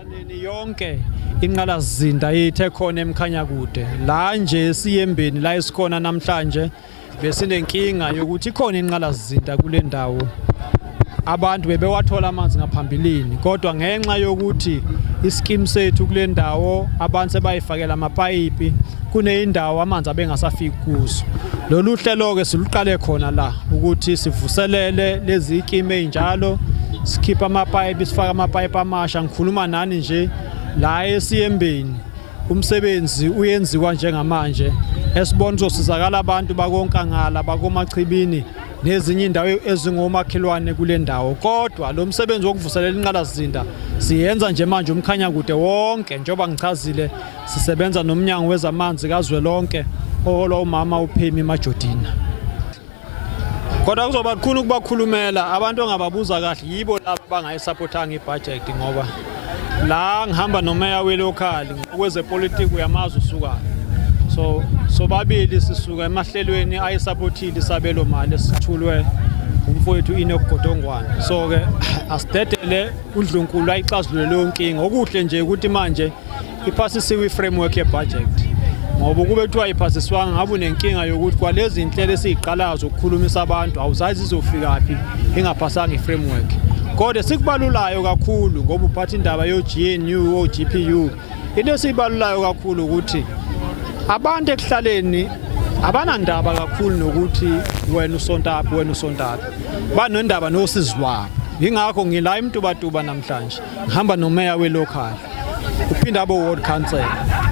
Saneni yonke inqalazizinda yethe khona emkhanya kude la nje siyembeni la isikhona namhlanje besinenkinga yokuthi ikhona inqalazizinda kule ndawo abantu bebewathola amanzi ngaphambilini kodwa ngenxa yokuthi ischeme sethu kule ndawo abantu sebayifakela amapayipi kuneyindawo amanzi abengasafiki kuzo lolu hlelo ke siluqale khona la ukuthi sivuselele lezi ikime ezinjalo sikhipha amapayipi sifaka amapayipi amasha ngikhuluma nani nje la esiyembeni umsebenzi uyenziwa njengamanje esibona uzosizakala abantu bakonkangala bakomachibini nezinye indawo ezingomakhelwane kule ndawo kodwa lo msebenzi wokuvuselela inqalazizinda siyenza nje manje umkhanya kude wonke njengoba ngichazile sisebenza nomnyango wezamanzi kazwelonke ohola umama uPhemi Majodina kodwa kuzoba kukhulu ukubakhulumela abantu ongababuza kahle yibo laba bangayisupportanga ibudget ngoba la ngihamba nomeya welocal kwezepolitiki uyamazi usuka so babili sisuka emahlelweni ayisupportile isabelo mali esithulwe umfowethu Enoch Godongwana so ke asidedele uDlunkulu ayixazulule leyo nkinga okuhle nje ukuthi manje iphasisiwe iframework yebudget ngoba kube kuthiwa iphasiswanga ngabe unenkinga yokuthi kwalezi inhlelo esiziqalayo zokukhulumisa abantu awuzazi izofika phi ingaphasanga iframework kodwa sikubalulayo kakhulu ngoba uphatha indaba yoGNU oGPU into esibalulayo kakhulu ukuthi abantu ekuhlaleni abanandaba kakhulu nokuthi wena usontaphi banondaba nosizwabo ingakho ngila eMtubatuba namhlanje ngihamba nomeya welocal uphinda abo ward council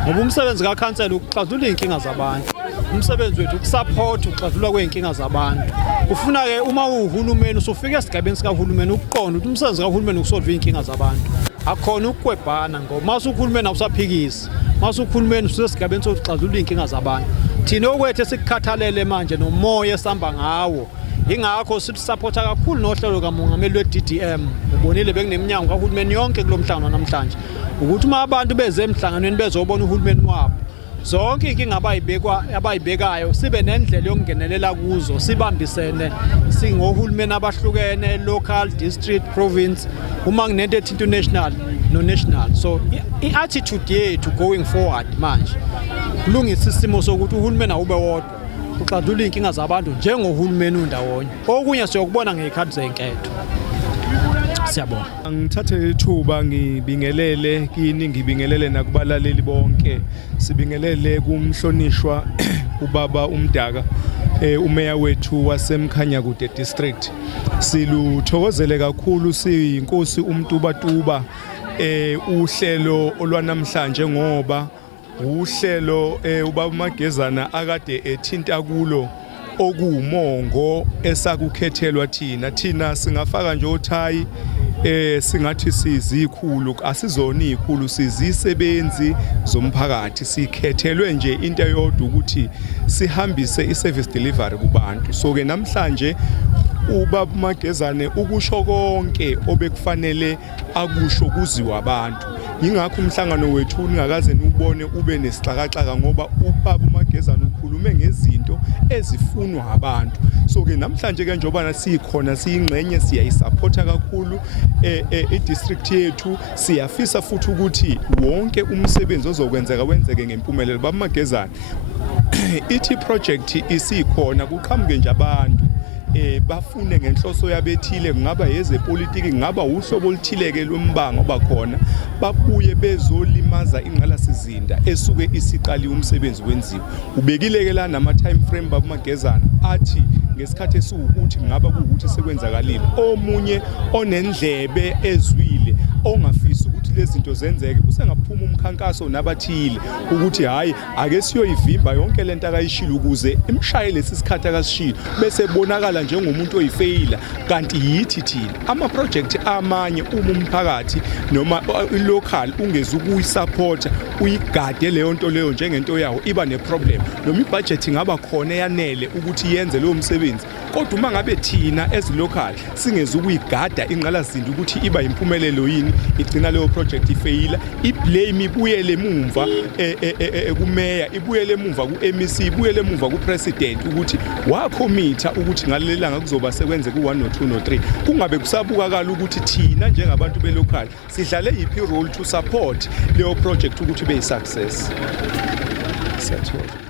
ngoba umsebenzi kaCouncil ukuxazulula inkinga zabantu umsebenzi wethu ukusupport ukuxazulula kweinkinga zabantu ufuna ke uma uhulumeni usufika esigabeni sikahulumeni ukuqonda ukuthi umsebenzi kahulumeni ukusolve inkinga zabantu akhona ukukwebhana ngoba mase uhulumeni awusaphikisi mase uhulumeni usesigabeni sokuxazulula inkinga zabantu thina okwethu esikukhathalele manje nomoya esamba ngawo ingakho sisupporta kakhulu nohlelo kamongameli weDDM ubonile bekuneminyango kahulumeni yonke kulomhlangano namhlanje ukuthi uma abantu beze emhlanganweni bezobona uhulumeni wabo zonke inkinga abayibekayo sibe nendlela yokungenelela kuzo sibambisene singohulumeni abahlukene local district province uma kunento international no national so iattitude yethu going forward manje kulungisa isimo sokuthi uhulumeni awube wodwa uxazulula inkinga zabantu njengohulumeni undawonye okunye siyokubona ngekhathi zenketho siyabona ngithathe ithuba ngibingelele kini ngibingelele nakubalaleli bonke sibingelele kumhlonishwa ubaba uMdaka umeya wethu wasemkhanya kude district siluthokozele kakhulu siyinkosi uMtubatuba uhlelo olwanamhlanje ngoba uhlelo ubaba Magezana akade ethinta kulo okuumongo esakukhethelwa thina singafaka nje othayi singathi sizikhulu asizoni ikhulu sizisebenzi zomphakathi sikhethelwe nje into eyodwa ukuthi sihambise iservice delivery kubantu so ke namhlanje ubaba Magezane ukusho konke obekufanele akusho kuziwa abantu ingakho umhlangano wethu ungakaze ubone ube nesixakaxaka ngoba ubaba Magezane ukhulume ngezinto ezifunwa abantu so ke namhlanje ke njengoba sikhona siyingxenye siyayisupporta kakhulu district yethu siyafisa futhi ukuthi wonke umsebenzi ozokwenzeka wenzeke ngempumelelo baba Magezane ithi project isikhona kuqhamuke nje abantu bafune ngenhloso yabethile kungaba yezepolitiki kungaba uhlobo oluthileke lombanga obakhona babuye bezolimaza inqalasizinda esuke isiqali umsebenzi wenziwe ubekile ke la nama time frame baba Magezane athi ngesikhathi esiwukuthi ngaba kuukuthi sekwenzakalile omunye onendlebe ezwile ongafisi ukuthi lezi zinto zenzeke usengaphuma umkhankaso nabathile ukuthi hayi ake siyoyivimba yonke lento akayishilo ukuze imshaye lesisikhathi akasishilo bese bonakala njengomuntu oyifailure kanti yithi thina ama project amanye uma umphakathi noma ilocal ungezukuyisupport uyigade leyo nto njengento yawo iba neproblem noma ibudget ingaba khona yanele ukuthi yenze lo msebenzi kodwa uma ngabe thina as local singeze ukuyigada ingqalasizinda ukuthi iba impumelelo yini igcina leyo project ifeyila, iblame ibuyele emumva kumeya, ibuyele emumva ku-MEC, ibuyele emumva ku-president ukuthi wakhomitha ukuthi ngalelanga kuzoba sekwenze ku-1 no 2 no 3, kungabe kusabukakala ukuthi thina njengabantu belocal sidlale yiphi role to support leyo project ukuthi ibe yi-success. Siyathola.